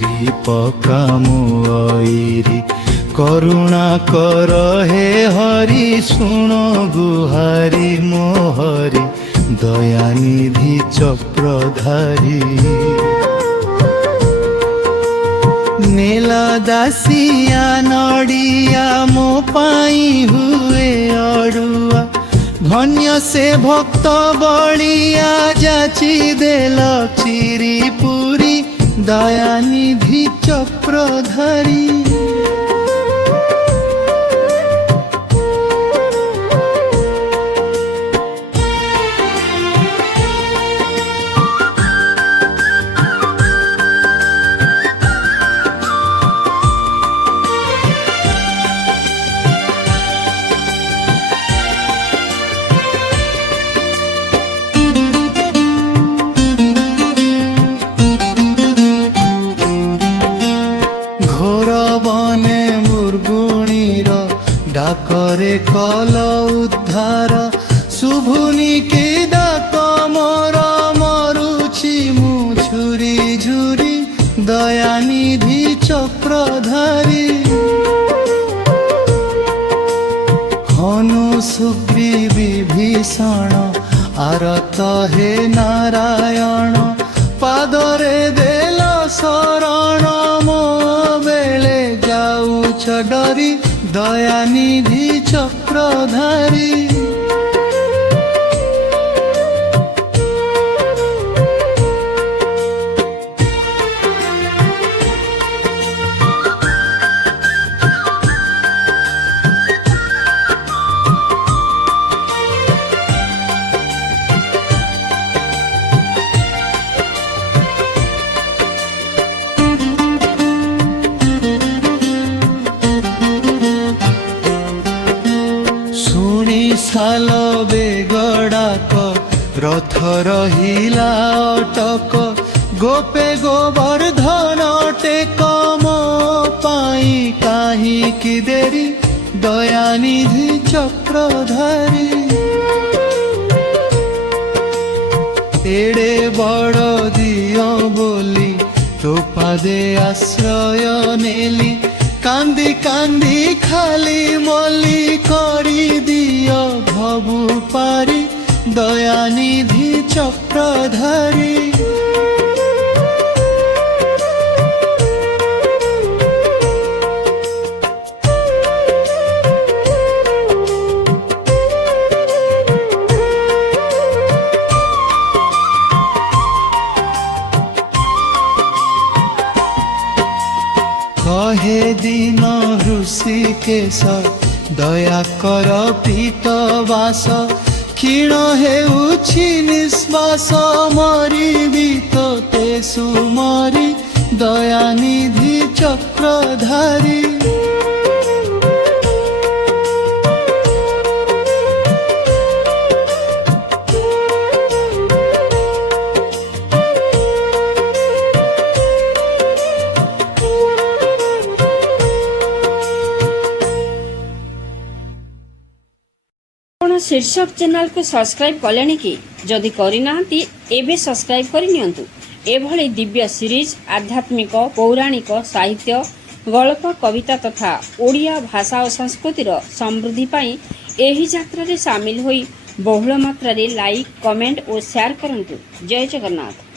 दीपक मोईरी करुणा कर हे हरि शुण गुहारी मोहरी दयानिधि चक्रधारी नीला दासिया नड़िया मो पाई हुए अड़ुआ धन्य से भक्त बलिया जाची देल चिरी पुरी दयानिधि चक्रधारी डाकरे कल उद्धार शुभुनी के डाक मोर मरुची मुछुरी झुरी दयानिधि चक्रधारी हनु सुग्री विभीषण आरत हे नारायण पादरे देल शरण मो बेले जाऊछ डरी दयानिधि चक्रधारी साल बेगड़ाक रथ रहिला अटक गोपे गोवर्धन टेक मो पाई काहिकी देरी दयानिधि चक्रधारी एड़े बड़ दियो बोली तो पादे आश्रय नेली कांदी कांदी खाली मोली करी दियो भवु पारी दयानिधि चक्रधारी कहे दीन ऋषिकेश दया कर पीतवास क्षीण हेउछि निश्वास मरिबि तोते सुमरि दयानिधि चक्रधारी शीर्षक चैनल को सब्सक्राइब कले कि जदि करना एवं सब्सक्राइब करनियंतु एभली दिव्य सीरीज आध्यात्मिक पौराणिक साहित्य गल्प कविता तथा ओडिया भाषा और संस्कृतिर समृद्धि पाई एही यात्रा रे शामिल होई बहुल मात्रा रे लाइक कमेंट और शेयर करंतु। जय जगन्नाथ।